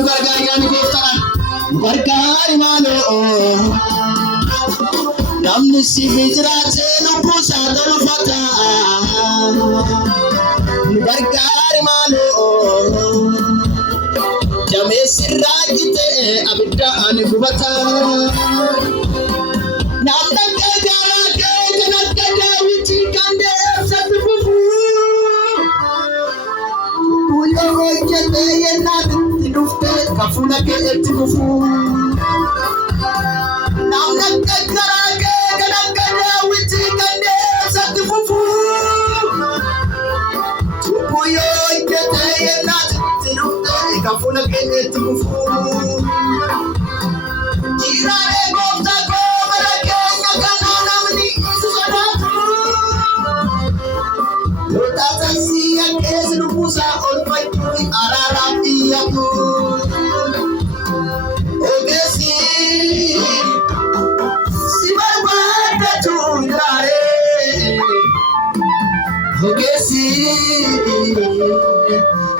nu gargaari yaa gooftaan nu gargaari maaloo namni si jiraatee lubbuu isaa tolfata nu gargaari maaloo jameessi raajitee abiddaan gubata namni gargaara kee kan akka daawwitii kan deemsatti fufu buyyoo hojjetee yennaatti dhuftee kafuula kee itti fufu namni gargaara kee kan akka daawwitii kan deemsatti fufu buyyoo hojjetee yennaatti dhuftee kafuula kee itti fufu jiraalee gooftaa koo bara keenya kana namni isu sodaatu loltaataan si'a keessa lubbuusaa oolfachuu araaraaf dhiyaatu ogeessi si barbaadatu jiraaree ogeessi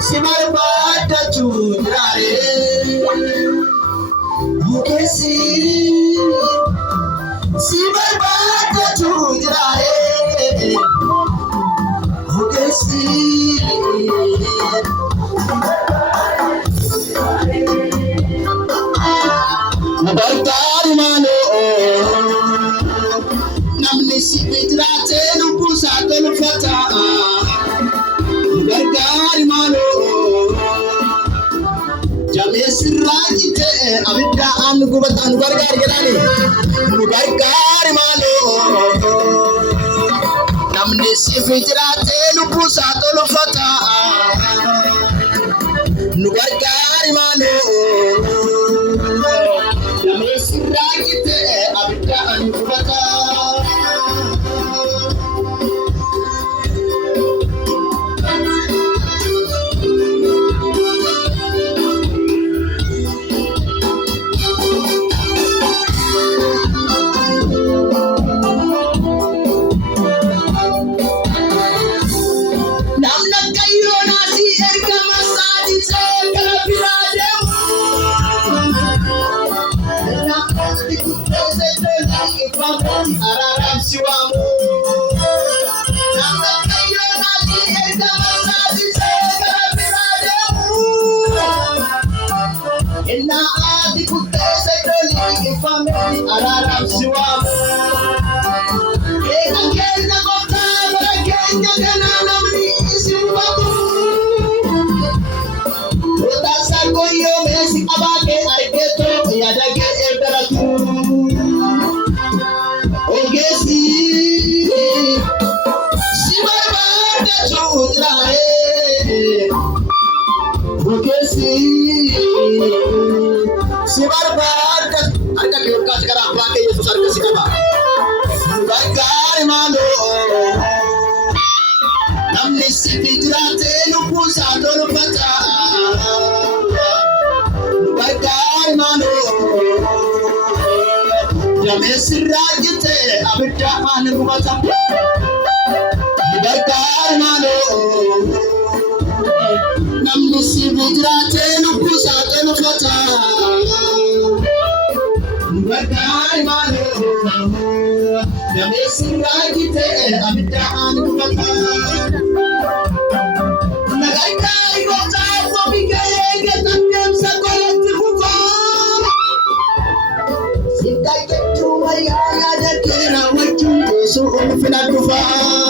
si barbaadatu jiraaree ogeessi si barbaadatu jiraaree ogeessi nu gargaari maaloo namni si jiraatee lubbuu isaa tolfata nu gargaari maaloo jameessi raajitee abiddaan gubata nu gargaari jedhani nu gargaari maaloo namni si jiraatee lubbuu isaa tolfata nu gargaari maaloo jameessi raajitee abiddaan gubata si barbaada harka kee ol kaasi gara abbaa kee Yesuus harka si qaba nu gargaari maaloo namni si jiraatee lubbuu isaa tolfata nu gargaari maaloo jameessi raajitee abiddaan gubata nu gargaari maaloo namni si jiraatee lubbuu isaa tolfata nu gargaari maaloo jameessi raajitee abiddaan gubata nu gargaari gooftaa ofii kee eegatan deemsa kootti fufaa si dhaggachuu wayyaa yaada kee raawwachuun osoo ulfina dhufaa